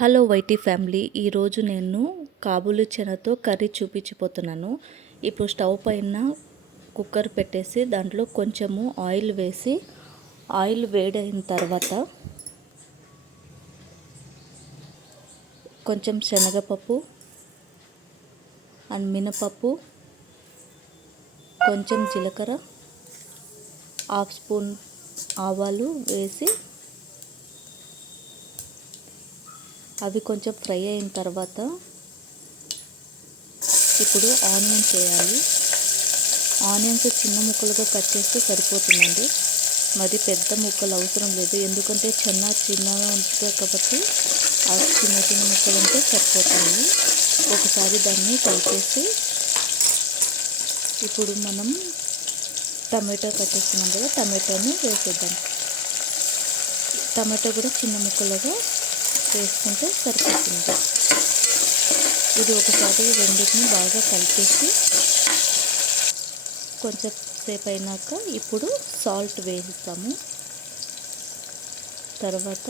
Hello YT family, ఈరోజు నేను Kabuli చనాతో curry చూపించిపోతున్నాను. ఇప్పుడు స్టవ్ పైన కుక్కర్ పెట్టేసి దాంట్లో కొంచెము ఆయిల్ వేసి ఆయిల్ వేడైన తర్వాత కొంచెం శనగపప్పు అండ్ మినపప్పు, కొంచెం జీలకర్ర, హాఫ్ స్పూన్ ఆవాలు వేసి అవి కొంచెం ఫ్రై అయిన తర్వాత ఇప్పుడు ఆనియన్స్ వేయాలి. ఆనియన్స్ చిన్న ముక్కలుగా కట్ చేస్తే సరిపోతుందండి, మరి పెద్ద ముక్కలు అవసరం లేదు. ఎందుకంటే చిన్నగా ఉంటుంది కాబట్టి ఆ చిన్న చిన్న ముక్కలు ఉంటే సరిపోతుంది. ఒకసారి దాన్ని కలిపేసి ఇప్పుడు మనం టమాటో కట్ చేసుకున్నాం కదా, టమాటోని వేసేద్దాం. టమాటో కూడా చిన్న ముక్కలుగా వేసుకుంటే సరిపోతుంది. ఇది ఒకసారి రెండింటిని బాగా కలిపేసి కొంచెం సేపు అయినాక ఇప్పుడు సాల్ట్ వేస్తాము. తర్వాత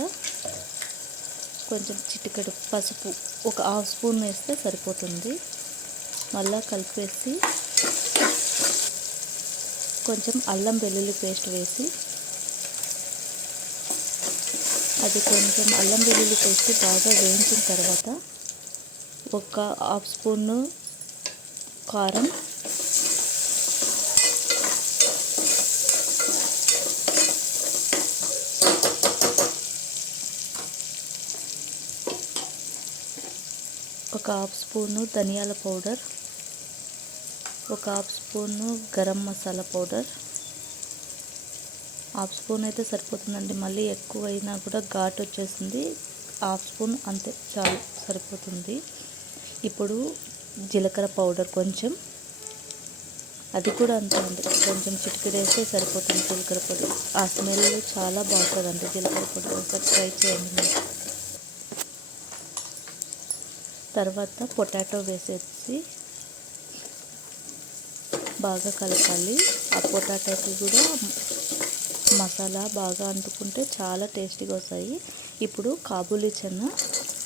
కొంచెం చిటికెడు పసుపు, ఒక హాఫ్ స్పూన్ వేస్తే సరిపోతుంది. మళ్ళా కలిపేసి కొంచెం అల్లం వెల్లుల్లి పేస్ట్ వేసి అది కొంచెం అల్లం వెల్లుల్లి పేస్ట్ బాగా వేయించిన తర్వాత ఒక హాఫ్ స్పూన్ కారం, ఒక హాఫ్ స్పూను ధనియాల పౌడర్, ఒక half spoon garam masala powder. Half spoon అయితే సరిపోతుందండి, మళ్ళీ ఎక్కువైనా కూడా ఘాటు వచ్చేస్తుంది. హాఫ్ స్పూన్ అంతే చాలు, సరిపోతుంది. ఇప్పుడు జీలకర్ర పౌడర్ కొంచెం, అది కూడా అంతే అండి, కొంచెం చిటికెడు వేస్తే సరిపోతుంది. జీలకర్ర పొడి ఆ స్మెల్ చాలా బాగుంటుందండి. జీలకర్ర పొడి ఒకసారి ట్రై చేయండి. తర్వాత పొటాటో వేసేసి బాగా కలపాలి. ఆ పొటాటోకి కూడా మసాలా బాగా అంటుకుంటే చాలా టేస్టీగా వస్తాయి. ఇప్పుడు కాబూలి చనా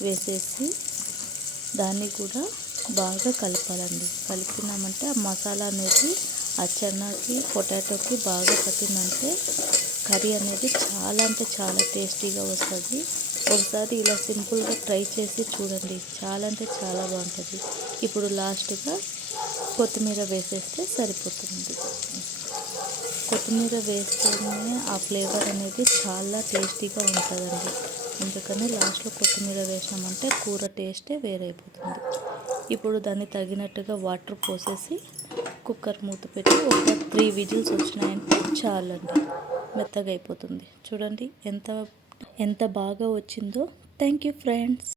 వేసేసి దాన్ని కూడా బాగా కలపాలండి. కలిపినామంటే ఆ మసాలా అనేది ఆ చనాకి పొటాటోకి బాగా పట్టిందంటే కర్రీ అనేది చాలా అంటే చాలా టేస్టీగా వస్తుంది. ఒకసారి ఇలా సింపుల్గా ట్రై చేసి చూడండి, చాలా అంటే చాలా బాగుంటుంది. ఇప్పుడు లాస్ట్గా కొత్తిమీర వేసేస్తే సరిపోతుంది. కొత్తిమీర వేస్తేనే ఆ ఫ్లేవర్ అనేది చాలా టేస్టీగా ఉంటుందండి. అందుకని లాస్ట్లో కొత్తిమీర వేసామంటే కూర టేస్టే వేరైపోతుంది. ఇప్పుడు దాన్ని తగినట్టుగా వాటర్ పోసేసి కుక్కర్ మూత పెట్టి ఒక 3 విజిల్స్ వచ్చినాయంటే చాలండి, మెత్తగా అయిపోతుంది. చూడండి ఎంత బాగా వచ్చిందో. Thank you friends.